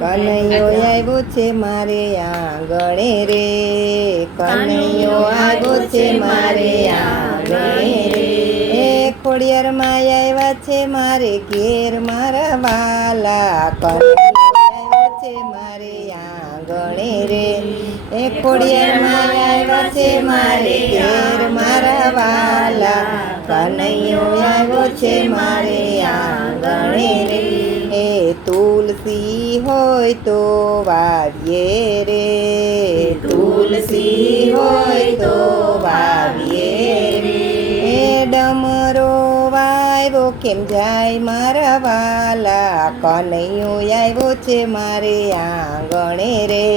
કનૈયો આવ્યો છે મારે આંગણે રે, કનૈયો આવ્યો છે મારે આંગણે રે. એ ખોડિયારમાં આવ્યા છે મારે ઘેર મારા વાલા, કનૈયો આવ્યો છે મારે આંગણે રે. એ ખોડિયારમાં આવ્યા છે મારે ઘેર મારા વાલા, કનૈયો આવ્યો છે મારે આંગણે રે. એ તુલસી હોય તો વાવીએ રે, તુલસી હોય તો વાવીએ રે. એ ડમરો વાવ્યો કેમ જાય મારા વાલા, કનૈયો આવ્યો છે મારે આંગણે રે.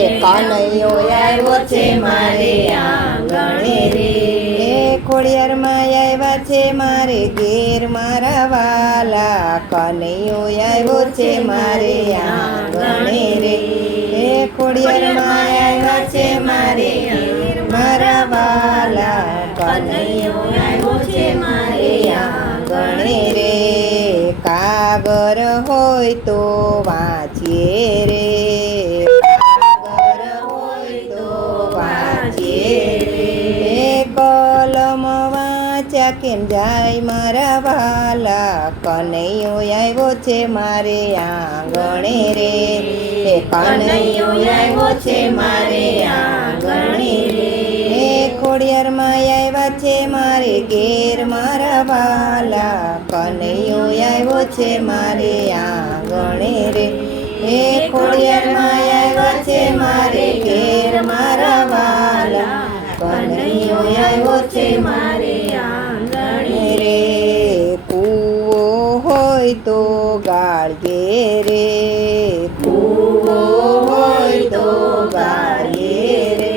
એ કનૈયો આવ્યો છે મારે આંગણે રે. એ ખોડિયારમાં આવ્યા છે મારે ઘેર મારા વાલા, કનૈયો આવ્યો છે મારે આંગણે રે. એ ખોડિયારમાં આવ્યા છે મારે ઘેર મારા વાલા, કનૈયો આવ્યો છે મારે આંગણે રે. કાગર હોય તો વાંચીએ રે, કાગર હોય તો વાંચીએ રે. એ કલમ વાંચ્યા કેમ જાય મારા વાલા, કનૈયો આવ્યો છે મારે આંગણે રે. એ કનૈયો આવ્યો છે મારે આંગણે રે. એ ખોડિયારમાં આવ્યા છે મારે ઘેર મારા વાલા, કનૈયો આવ્યો છે મારે આંગણે રે. એ ખોડિયારમાં આવ્યા છે મારે ઘેર મારા વાલા, કનૈયો આવ્યો છે મારે આંગણે રે. કૂવો હોય તો ગાળીએ રે, કૂવો હોય તો ગાળીએ રે.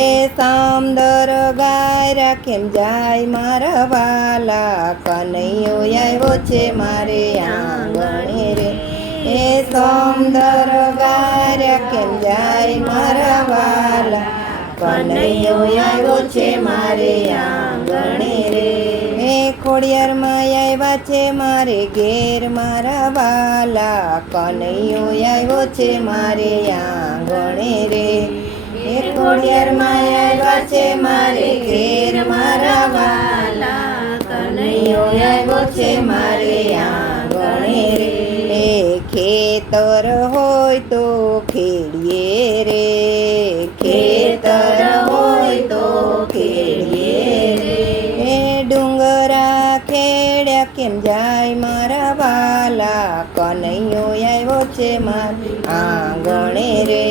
એ સામદર ગાયરા કેમ જાય મારા વાલા, કનૈયો આવ્યો છે મારે આંગણે રે. એ સામદર ગાયરા કેમ જાય મારા વાલા, કનૈયો આવ્યો છે મારે આંગણે રે. એ ખોડિયારમાં આવ્યા છે મારે ઘેર મારા વાલા, કનૈયો આવ્યો છે મારે આંગણે રે. એ ખોડિયારમાં આવ્યા છે મારે ઘેર મારા વાલા, કનૈયો આવ્યો છે મારે આંગણે રે. એ ખેતર હોય તો ખેડીએ રે, ખેતર હોય તો ખેડીએ રે. એ ડુંગરા ખેડ્યા કેમ જાય મારા વાલા, કનૈયો આવ્યો છે મારા આંગણે રે.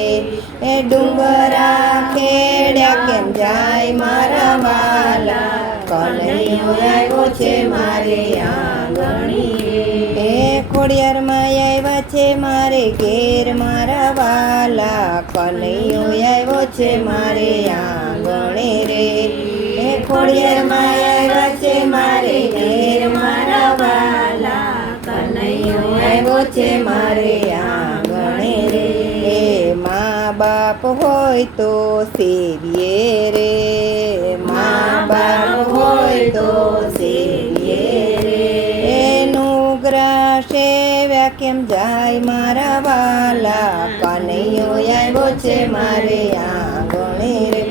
એ ડુંગરા ખેડ્યા કેમ જાય મારા વાલા, કનૈયો આવ્યો છે મારે આંગણે રે. એ ખોડિયારમાં આવ્યા છે મારે ઘેર મારા વાલા, કનૈયો આવ્યો છે મારે આંગણે રે. એ ખોડિયારમાં આવ્યા છે મારે ઘેર મારા વાલા, કનૈયો આવ્યો છે મારે આંગણે રે. એ મા બાપ હોય તો સેવીએ રે, મા બાપ હોય તો સેવીએ રે. એ નુગરા સેવ્યા કેમ જાય મારા વાલા, કનૈયો આવ્યો છે મારે આંગણે રે.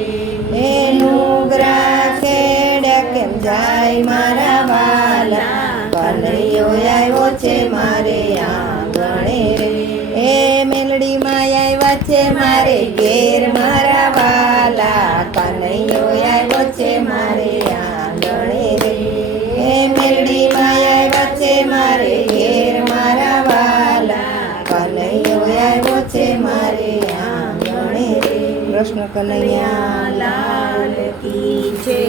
એ નુગરા ખેડ્યા કેમ જાય મારા વાલા, કનૈયો આવ્યો છે મારે આંગણે રે. એ મેલડીમાં આવ્યા છે મારે ઘેર મારા વાલા, કનૈયો આવ્યો છે મારે આંગણે રે. એ મેલડીમાં આવ્યા છે મારે ઘેર મારા વાલા, કનૈયો આવ્યો છે મારે આંગણે રે. કૃષ્ણ કનૈયા લાલ કી જય.